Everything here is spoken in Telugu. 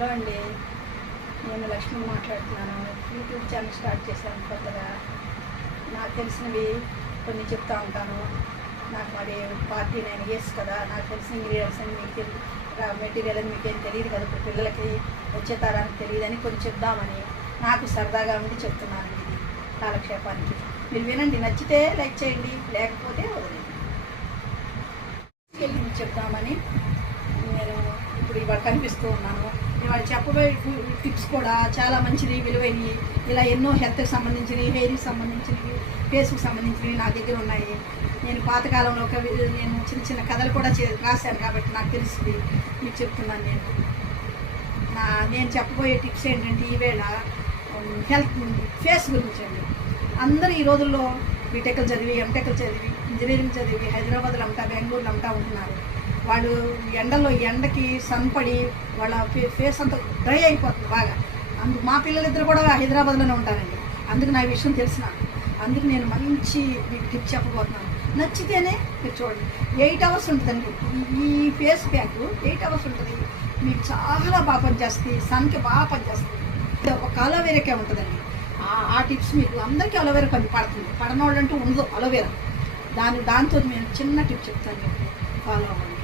హలో అండి, నేను లక్ష్మి మాట్లాడుతున్నాను. యూట్యూబ్ ఛానల్ స్టార్ట్ చేశాను కొత్తగా. నాకు తెలిసినవి కొన్ని చెప్తా ఉంటాను. నాకు మరి 49 ఇయర్స్ కదా, నాకు తెలిసిన ఇంగ్రీడియంట్స్ అని మీకు మెటీరియల్ అని మీకేం తెలియదు కదా, ఇప్పుడు పిల్లలకి వచ్చే తరానికి తెలియదని కొన్ని చెప్దామని నాకు సరదాగా ఉండి చెప్తున్నాను. ఇది కాలక్షేపానికి మీరు వినండి, నచ్చితే లైక్ చేయండి, లేకపోతే వదిలేండి. చెప్దామని నేను ఇప్పుడు ఇవాళ కనిపిస్తూ ఉన్నాను. ఇవాళ చెప్పబోయే టిప్స్ కూడా చాలా మంచిది, విలువైనవి. ఇలా ఎన్నో హెల్త్కి సంబంధించినవి, హెయిర్కి సంబంధించినవి, ఫేస్కి సంబంధించినవి నా దగ్గర ఉన్నాయి. నేను పాతకాలంలో నేను చిన్న చిన్న కథలు కూడా రాశాను కాబట్టి నాకు తెలిసింది మీకు చెప్తున్నాను. నేను చెప్పబోయే టిప్స్ ఏంటంటే ఈవేళ హెల్త్ ఫేస్ గురించి అండి. అందరూ ఈ రోజుల్లో బీటెక్లు చదివి, ఎంటెక్లు చదివి, ఇంజనీరింగ్ చదివి హైదరాబాద్లో అంటా, బెంగళూరులో అంటా ఉంటున్నారు. వాళ్ళు ఎండకి సన్పడి వాళ్ళ ఫేస్ అంతా డ్రై అయిపోతుంది బాగా. మా పిల్లలిద్దరు కూడా హైదరాబాద్లోనే ఉంటారండి. అందుకు నా విషయం తెలిసిన, అందుకు నేను మంచి మీకు టిప్ చెప్పబోతున్నాను. నచ్చితేనే మీరు చూడండి. 8 hours ఉంటుందండి ఈ ఫేస్ ప్యాక్. 8 hours ఉంటుంది, మీకు చాలా బాగా పనిచేస్తుంది, సన్కి బాగా పనిచేస్తుంది. ఒక అలోవేరాకే ఉంటుందండి. ఆ టిప్స్ మీకు అందరికీ అలోవేరా పడుతుంది, పడనోళ్ళంటూ ఉండదు అలోవేరా. దాంతో నేను చిన్న టిప్ చెప్తాను, మీకు ఫాలో అవ్వండి.